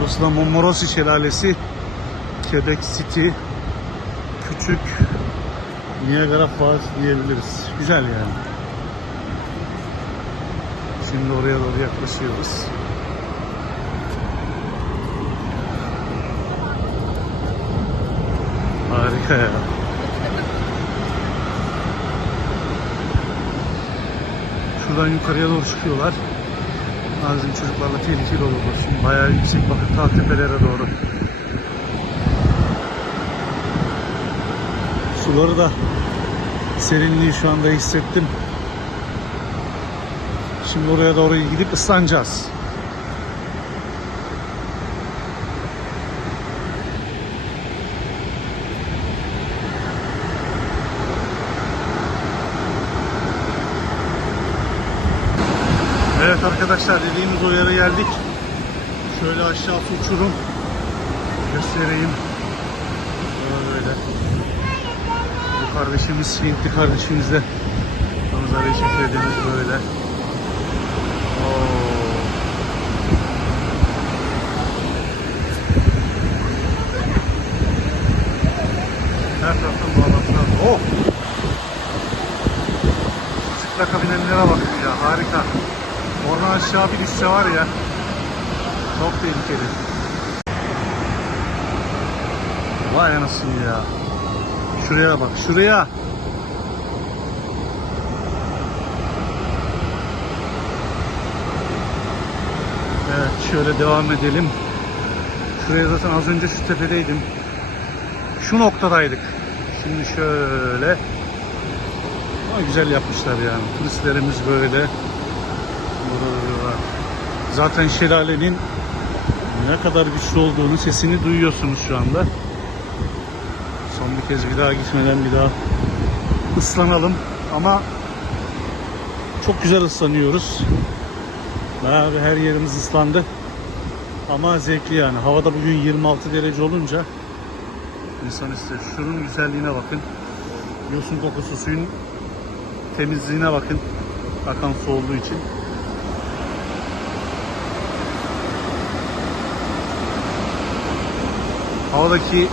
Burası da Momorosi Şelalesi. Quebec City. Küçük Niagara Falls diyebiliriz. Güzel yani. Şimdi oraya doğru yaklaşıyoruz. Harika ya. Şuradan yukarıya doğru çıkıyorlar. Azim çocuklarla tehlikeli olur. Şimdi bayağı yüksek bakın ta tepelere doğru. Suları da serinliği şu anda hissettim. Şimdi oraya doğru gidip ıslanacağız. Evet arkadaşlar dediğimiz o yere geldik. Şöyle aşağısı uçurum. Göstereyim. Böyle. Bu kardeşimiz, Hintli kardeşimiz de manzarayı çekildiğimiz böyle. Her taraftan bağlantılar. Oh! Sıkla kabinenlere bakın ya harika. Oradan aşağı bir düşse var ya çok tehlikeli. Vay anasını ya. Şuraya bak şuraya. Evet şöyle devam edelim. Şuraya zaten az önce şu tepedeydim. Şu noktadaydık. Şimdi şöyle. Ama güzel yapmışlar yani. Turistlerimiz böyle. Zaten şelalenin ne kadar güçlü olduğunu sesini duyuyorsunuz şu anda. Son bir kez bir daha gitmeden bir daha ıslanalım ama çok güzel ıslanıyoruz. Bayağı her yerimiz ıslandı. Ama zevkli yani. Havada bugün 26 derece olunca insan ister. Şunun güzelliğine bakın. Yosun kokusu suyun temizliğine bakın. Akan su olduğu için. Havadaki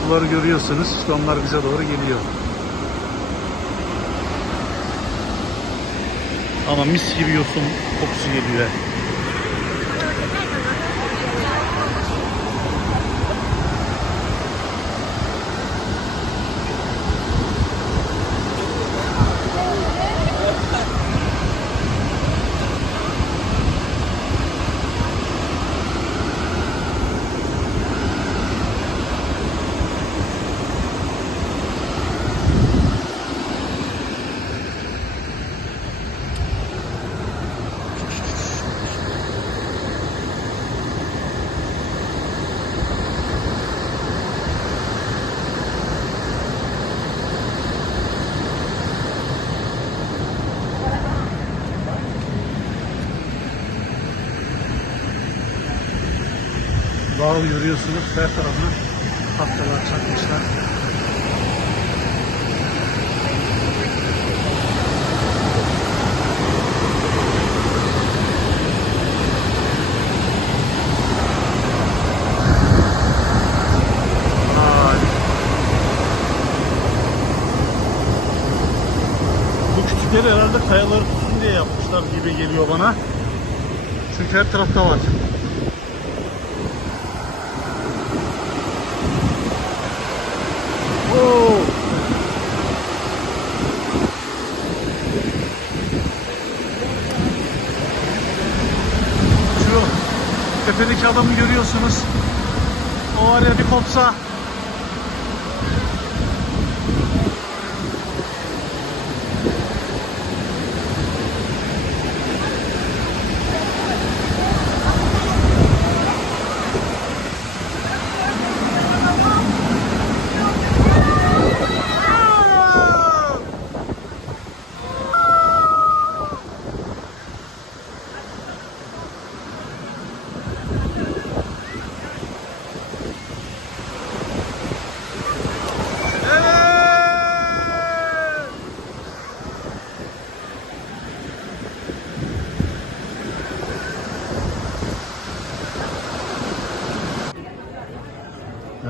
suları görüyorsunuz. İşte onlar bize doğru geliyor. Ama mis gibi yosun kokusu geliyor. Dağı görüyorsunuz her tarafına tahtalar çakmışlar. Küçükleri herhalde kayaları tutsun diye yapmışlar gibi geliyor bana. Çünkü her tarafta var. Oo. Şu tepedeki adamı görüyorsunuz. O var ya bir kopsa.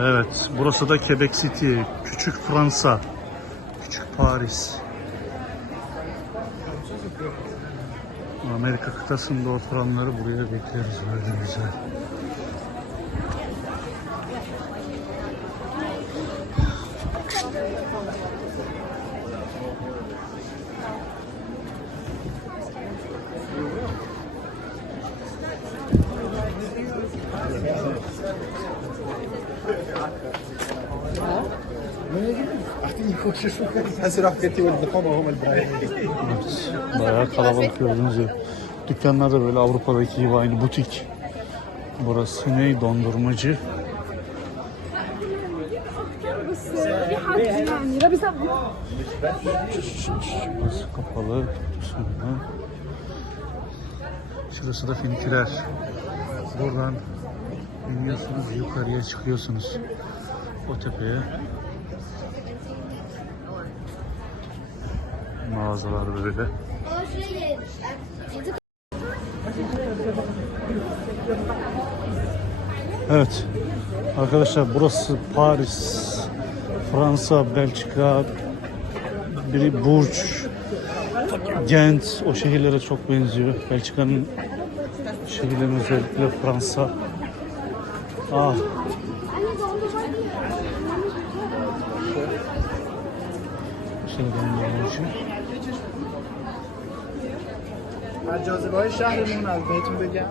Evet, burası da Quebec City, küçük Fransa, küçük Paris. Amerika kıtasında oturanları buraya bekleriz böyle güzel. Bayağı kalabalık gördüğünüz gibi. Dükkanlar da böyle Avrupa'daki gibi aynı butik. Burası ne? Dondurmacı. Burası kapalı. Şurası da Finkiler. Buradan iniyorsunuz, yukarıya çıkıyorsunuz. O tepeye. Mağazalar böyle. Evet. Arkadaşlar burası Paris, Fransa, Belçika, biri Burç, Gent o şehirlere çok benziyor. Belçika'nın şehirlerinin özellikle Fransa. Ah. Şöyle dondurmacı. از جاذبه های شهرمون از بهتون بگم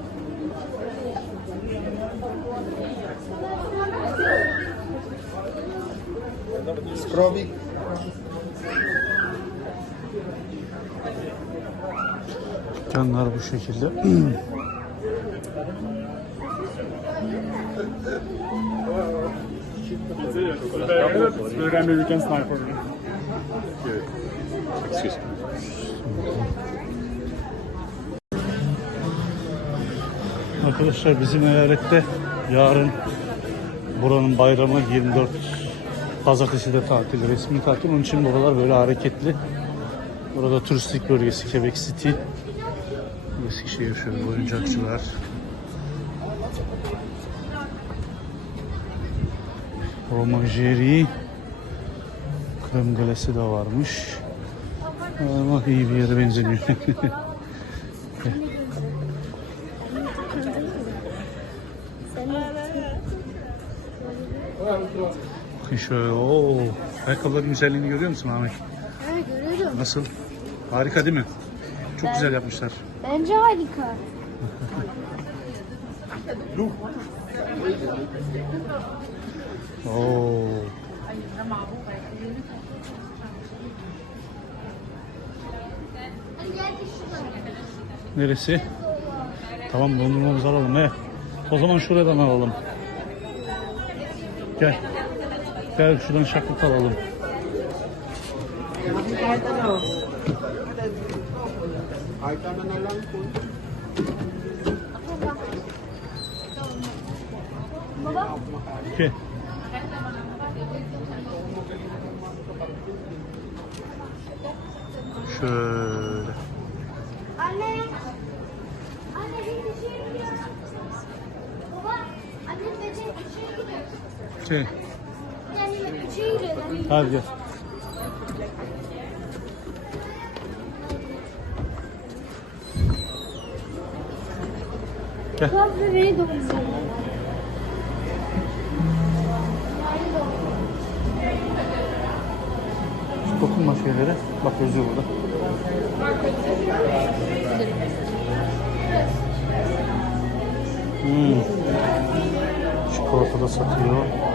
سکرابی Dükkanlar bu şekilde. American sniper. Arkadaşlar bizim eyalette yarın buranın bayramı 24 pazartesi de tatil, resmi tatil. Onun için buralar böyle hareketli. Burada turistik bölgesi Quebec City. Eskişehir şöyle oyuncakçılar. Romajeri. Krem galesi de varmış. Ama iyi bir yere benzemiyor. Bakın şöyle ooo. Ayakkabıların güzelliğini görüyor musun Ahmet? Evet görüyorum. Nasıl? Harika değil mi? Çok güzel yapmışlar. Bence harika. Oo. Neresi? Tamam dondurmamızı alalım. Ne? O zaman şuradan alalım. Gel. Gel şuradan şaklık alalım. Gel. Şöyle. Şey, hadi gel. Bak bebeği doğuruyor. Dokunma şeylere. Bak yazıyor burada. Hmm. Çikolata da satıyor.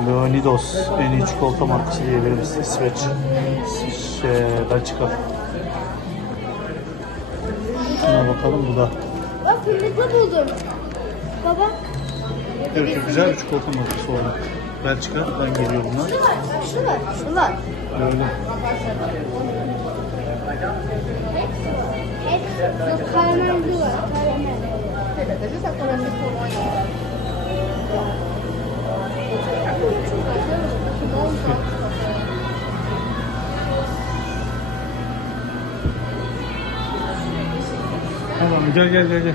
Leonidos en iyi çikolata markası diyebiliriz. İsveç. Şey, Belçika. Şuna bakalım bu da. Bak fındıklı buldum. Baba. Evet çok güzel bir çikolata markası oldu. Belçika'dan geliyor bunlar. Şu var. Şu var. Şu var. Böyle. Hep karamelli var. Karamel. Tamam gel gel gel gel.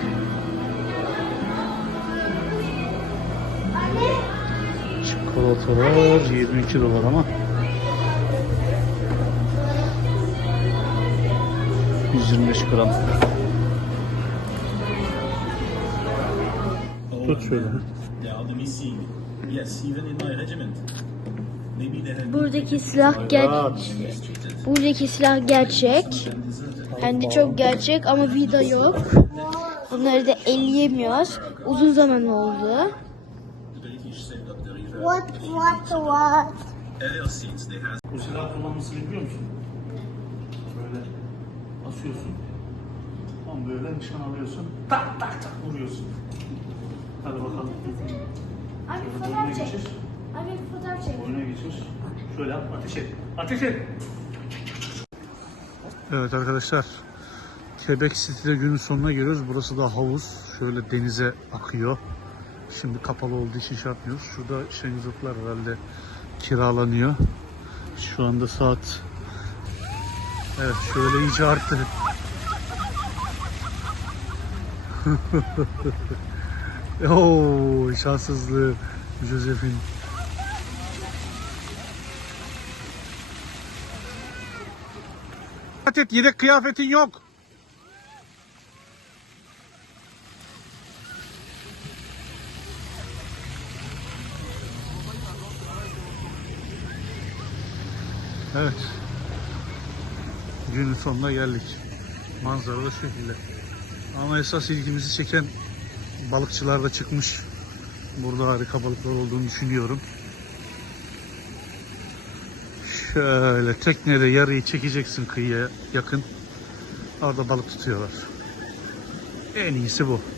Çikolatalar 22 dolar ama 125 gram. Tut şöyle. Yes, even in my regiment. Buradaki silah ger buradaki silah gerçek. Hem de çok gerçek ama vida yok. Bunları da elleyemiyoruz. Uzun zaman oldu. What what what? Bu silah kullanmasını biliyor musun? Böyle asıyorsun. Tam böyle nişan alıyorsun. Tak tak tak vuruyorsun. Hadi bakalım. Abi Boynuna geçir. Abi fotoğraf çek. Boynuna geçir. Şöyle yap. Ateş et. Ateş et. Evet arkadaşlar. Quebec City'de günün sonuna geliyoruz. Burası da havuz. Şöyle denize akıyor. Şimdi kapalı olduğu için şey yapmıyoruz. Şurada şengizotlar herhalde kiralanıyor. Şu anda saat Evet şöyle iyice arttı. Oo şanssızlığı Joseph'in. Dikkat et yedek kıyafetin yok. Evet. Günün sonuna geldik. Manzara da şekilde. Ama esas ilgimizi çeken balıkçılar da çıkmış. Burada harika balıklar olduğunu düşünüyorum. Şöyle tekneyle yarıyı çekeceksin kıyıya yakın. Orada balık tutuyorlar. En iyisi bu.